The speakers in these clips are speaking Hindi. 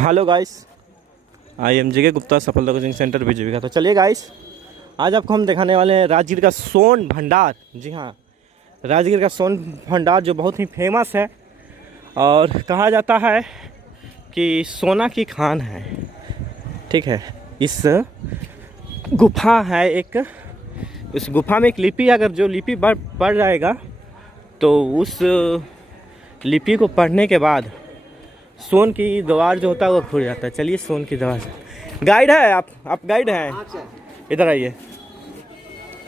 Hello guys, I am J K Gupta सफलता कोचिंग सेंटर बीजेपी का। तो चलिए गाइस, आज आपको हम दिखाने वाले हैं राजगीर का सोन भंडार। जी हाँ, राजगीर का सोन भंडार जो बहुत ही फेमस है और कहा जाता है कि सोना की खान है। ठीक है, इस गुफा है एक, इस गुफा में एक लिपि, अगर जो लिपि पढ़ जाएगा तो उस लिपि को पढ़ने के बाद सोन की द्वार जो होता है वो खुल जाता है। चलिए सोन की द्वार से गाइड है, आप गाइड हैं, इधर आइए।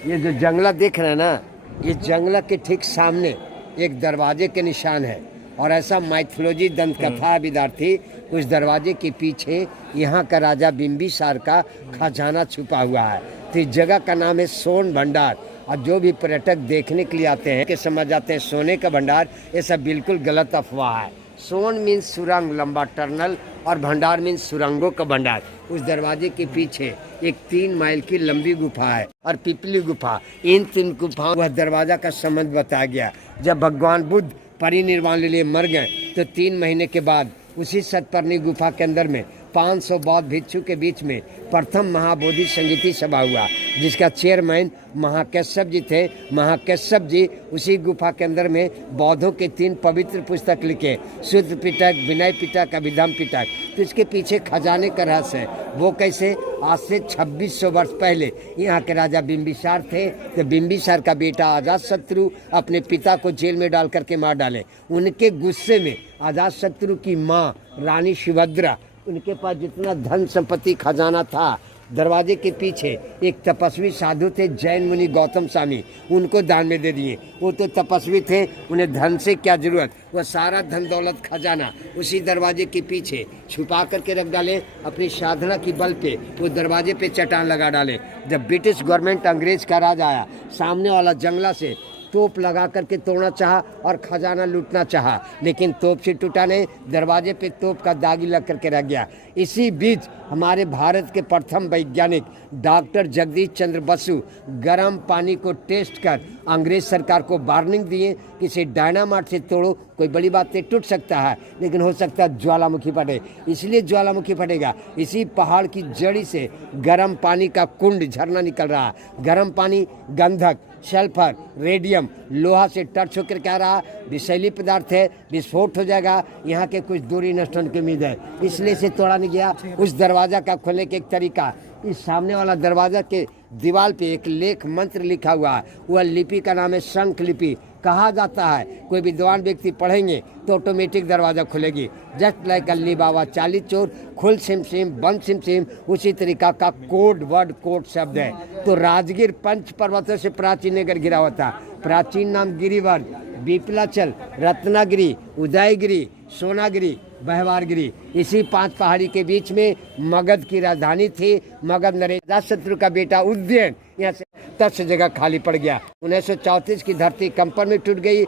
ये जो जंगला देख रहे हैं ना, ये जंगला के ठीक सामने एक दरवाजे के निशान है और ऐसा माइथोलॉजी दंत कथा विद्यार्थी उस दरवाजे के पीछे यहाँ का राजा बिंबिसार का खजाना छुपा हुआ है। तो इस जगह का नाम है सोन भंडार। और जो भी पर्यटक देखने के लिए आते हैं कि समझ जाते हैं सोने का भंडार, ये सब बिल्कुल गलत अफवाह है। सोन मीन्स सुरंग, लंबा टनल, और भंडार मीन्स सुरंगों का भंडार। उस दरवाजे के पीछे एक 3 माइल की लंबी गुफा है और पिपली गुफा। इन 3 गुफाओं वह दरवाजा का संबंध बताया गया। जब भगवान बुद्ध परिनिर्वाण के लिए मर गए तो 3 महीने के बाद उसी सतपर्णी गुफा के अंदर में 500 बौद्ध भिक्षु के बीच में प्रथम महाबोधि संगीति सभा हुआ, जिसका चेयरमैन महाकश्यप जी थे। महाकश्यप जी उसी गुफा के अंदर में बौद्धों के 3 पवित्र पुस्तक लिखे, सूत्र पिटक, विनय पिटक, अभिधम पिटक। तो इसके पीछे खजाने का रहस्य है। वो कैसे? आज से 2600 वर्ष पहले यहाँ के राजा बिंबिसार थे। तो बिंबिसार का बेटा अजातशत्रु अपने पिता को जेल में डाल करके मार डाले। उनके गुस्से में अजातशत्रु की माँ रानी सुभद्रा, उनके पास जितना धन संपत्ति खजाना था, दरवाजे के पीछे एक तपस्वी साधु थे जैन मुनि गौतम स्वामी, उनको दान में दे दिए। वो तो तपस्वी थे, उन्हें धन से क्या जरूरत, वह सारा धन दौलत खजाना उसी दरवाजे के पीछे छुपा करके रख डाले। अपनी साधना की बल पे वो दरवाजे पे चट्टान लगा डाले। जब ब्रिटिश गवर्नमेंट, अंग्रेज का राज आया, सामने वाला जंगला से तोप लगा करके तोड़ना चाहा और खजाना लूटना चाहा, लेकिन तोप से टूटा नहीं, दरवाजे पे तोप का दागी लग करके रह गया। इसी बीच हमारे भारत के प्रथम वैज्ञानिक डॉक्टर जगदीश चंद्र बसु गर्म पानी को टेस्ट कर अंग्रेज सरकार को वार्निंग दिए कि इसे डायनामाइट से तोड़ो, कोई बड़ी बात नहीं, टूट सकता है लेकिन हो सकता है ज्वालामुखी फटे। इसलिए ज्वालामुखी फटेगा। इसी पहाड़ की जड़ी से गर्म पानी का कुंड, झरना निकल रहा है। गर्म पानी गंधक, सल्फर, रेडियम, लोहा से टच होकर क्या रहा, विषैली पदार्थ है, विस्फोट हो जाएगा, यहाँ के कुछ दूरी नष्ट होने की उम्मीद है, इसलिए से तोड़ा नहीं गया। उस दरवाजा का खोलने के एक तरीका, इस सामने वाला दरवाजा के दीवार पे एक लेख मंत्र लिखा हुआ है। वह लिपि का नाम है शंख लिपि। कहा जाता है कोई विद्वान व्यक्ति पढ़ेंगे तो ऑटोमेटिक दरवाजा खुलेगी। जस्ट लाइक अल्ली बाबा 40 चोर, खुल सिम सिम बंद सिम सिम, उसी तरीका का कोड वर्ड कोड शब्द है। तो राजगीर 5 पर्वतों से प्राचीन नगर घिरा हुआ था। प्राचीन नाम गिरिवर्ग, विपलाचल, रत्नागिरी, उदयगिरी, सोनागिरी, बहवारगिरी। इसी 5 पहाड़ी के बीच में मगध की राजधानी थी। मगध नरेश अजातशत्रु का बेटा उज्जैन, यहाँ से 10 जगह खाली पड़ गया। 1934 की धरती कंपन में टूट गई।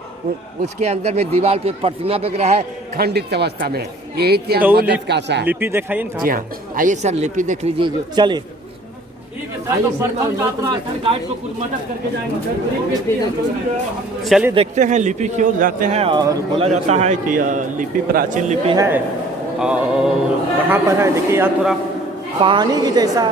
उसके अंदर में दीवार पे प्रतिमा वगैरह है, खंडित अवस्था में। यही तो लिपि दिखाइए। जी हाँ, आइए सर, लिपि देख लीजिए। जो चलिए चलिए देखते हैं लिपि की ओर जाते हैं। और बोला जाता है कि लिपि प्राचीन लिपि है और वहाँ पर है, देखिए यार थोड़ा पानी की जैसा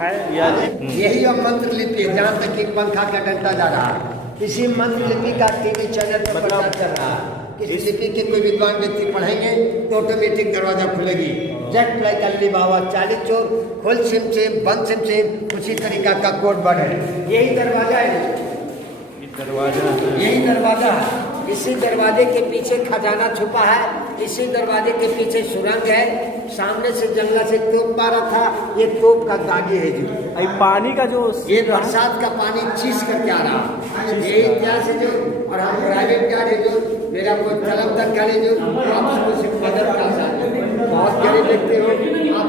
है यही मंत्र लिपि है, जहाँ तक कि पंखा का डंडा जा रहा है। इसी मंत्र लिपि का टीवी चैनल पर प्रचार कर रहा है। इस लिपि के कोई विद्वान व्यक्ति पढ़ेंगे तो ऑटोमेटिक दरवाजा खुलेगी। जस्ट लाइक अल्ली बाबा 40 चोर, खुल सिम सिम बंद सिम सिम, उसी तरीका का कोड वर्ड है। यही दरवाजा है, यही दरवाजा है। इसी दरवाजे के पीछे खजाना छुपा है। इसी दरवाजे के पीछे सुरंग है। सामने से जंगला से तोप मारा था, ये तोप का दागी है जी। पानी का जो ये बरसात का पानी चीस करके आ रहा, यही इतिहास है जो। और हम प्राइवेट गाड़ी जो मेरा कोई कलम तक गाड़ी जो आप सबको सिर्फ मदद कर सकते हैं। बहुत गरीब व्यक्ति हो आप,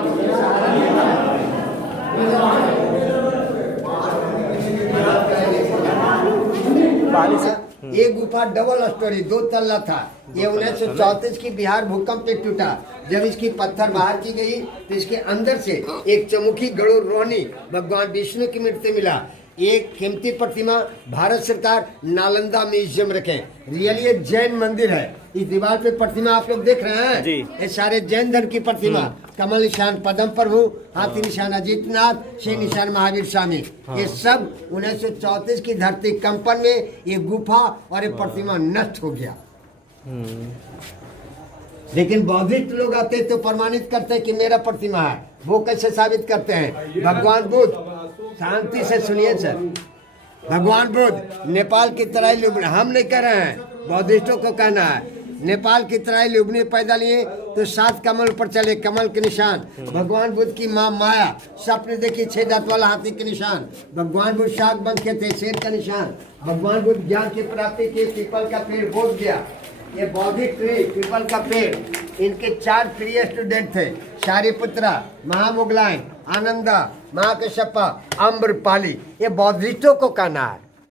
ये गुफा डबल स्टोरी 2 तल्ला था। ये 1934 की बिहार भूकंप पे टूटा। जब इसकी पत्थर बाहर की गई तो इसके अंदर से एक चमुखी गरुड़ रोहिणी भगवान विष्णु की मूर्ति मिला। एक कीमती प्रतिमा भारत सरकार नालंदा म्यूजियम रखे। रियली एक जैन मंदिर है। इस दीवार पे प्रतिमा आप लोग देख रहे हैं जी। ये सारे जैन धर्म की प्रतिमा, कमल निशान पद्म प्रभु, हाथी निशान अजीत नाथ, सिंह निशान महावीर स्वामी, ये सब 1934 की धरती कंपन में ये गुफा और ये प्रतिमा नष्ट हो गया। लेकिन बौद्धिस्ट लोग आते तो प्रमाणित करते हैं कि मेरा प्रतिमा है। वो कैसे साबित करते हैं? भगवान बुद्ध, शांति से सुनिए सर, भगवान बुद्ध नेपाल की तरह लुबनी, हम नहीं कह रहे हैं, बौद्धिस्टों को कहना है, नेपाल की तरह लुबनी पैदा लिए तो 7 कमल पर चले, कमल के निशान। भगवान बुद्ध की माँ माया सपने देखी 6 दांत वाला हाथी के निशान। भगवान बुद्ध शाक बनके थे, शेर का निशान। भगवान बुद्ध ज्ञान की प्राप्ति के पीपल का पेड़ बोध गया। ये बौद्धिक ट्री पीपल का पेड़, इनके 4 प्रिय स्टूडेंट थे, शारिपुत्रा, महामुगलायन, आनंदा, महाकश्यपा, अम्रपाली। ये बौद्धिस्टों को कहना है।